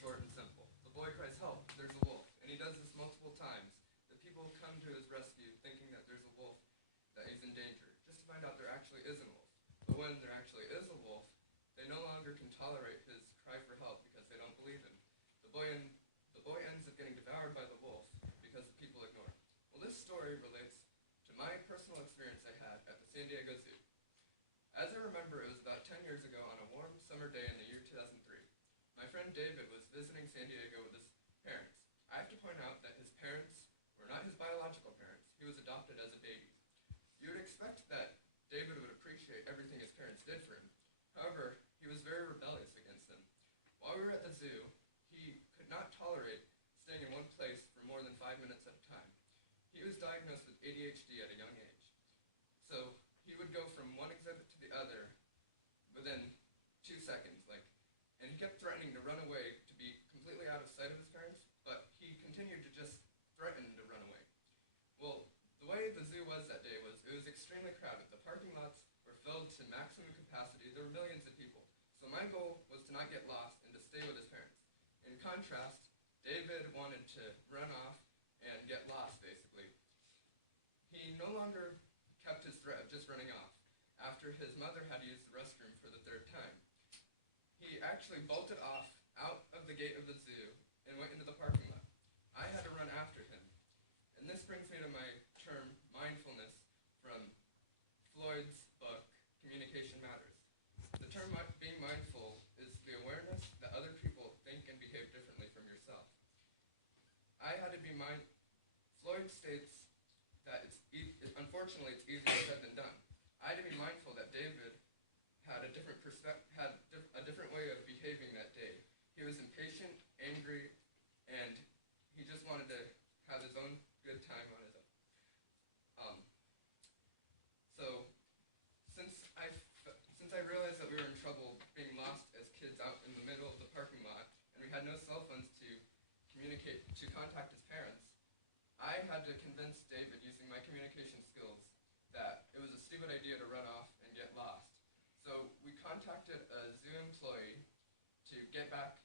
short and simple. The boy cries, "Help, there's a wolf." And he does this multiple times. The people come to his rescue thinking that there's a wolf, that he's in danger, just to find out there actually isn't a wolf. But when there actually is a wolf, they no longer can tolerate his cry for help because they don't believe him. The boy ends up getting devoured by the wolf because the people ignore him. Well, this story relates to my personal experience I had at the San Diego Zoo. As I remember, it was about 10 years ago on a warm summer day in the year 2003. My friend David was visiting San Diego with his parents. I have to point out that his parents were not his biological parents. He was adopted as a baby. You would expect that David would appreciate everything his parents did for him. However, he was very rebellious against them. While we were at the zoo, he could not tolerate staying in one place for more than 5 minutes at a time. He was diagnosed with ADHD at a young age. So he would go from one exhibit to the other within 2 seconds, and he kept threatening to run away to be completely out of sight of his parents, but he continued to just threaten to run away. Well, the way the zoo was that day was it was extremely crowded. The parking lots were filled to maximum capacity. There were millions of people. So my goal was to not get lost and to stay with his parents. In contrast, David wanted to run off and get lost, basically. He no longer kept his threat of just running off after his mother had to use the restroom for the 3rd time. He actually bolted off out of the gate of the zoo and went into the parking lot. I had to run after him. And this brings me to my term mindfulness from Floyd's book, Communication Matters. The term being mindful is the awareness that other people think and behave differently from yourself. I had to be Floyd states that unfortunately it's easier said than done. I had to be mindful that David had a different way of behaving that day. He was impatient, angry, and he just wanted to have his own good time on his own. So since I realized that we were in trouble being lost as kids out in the middle of the parking lot, and we had no cell phones to contact his parents, I had to convince David, using my communication skills, that it was a stupid idea to run off and get lost. So we contacted a zoo employee to get back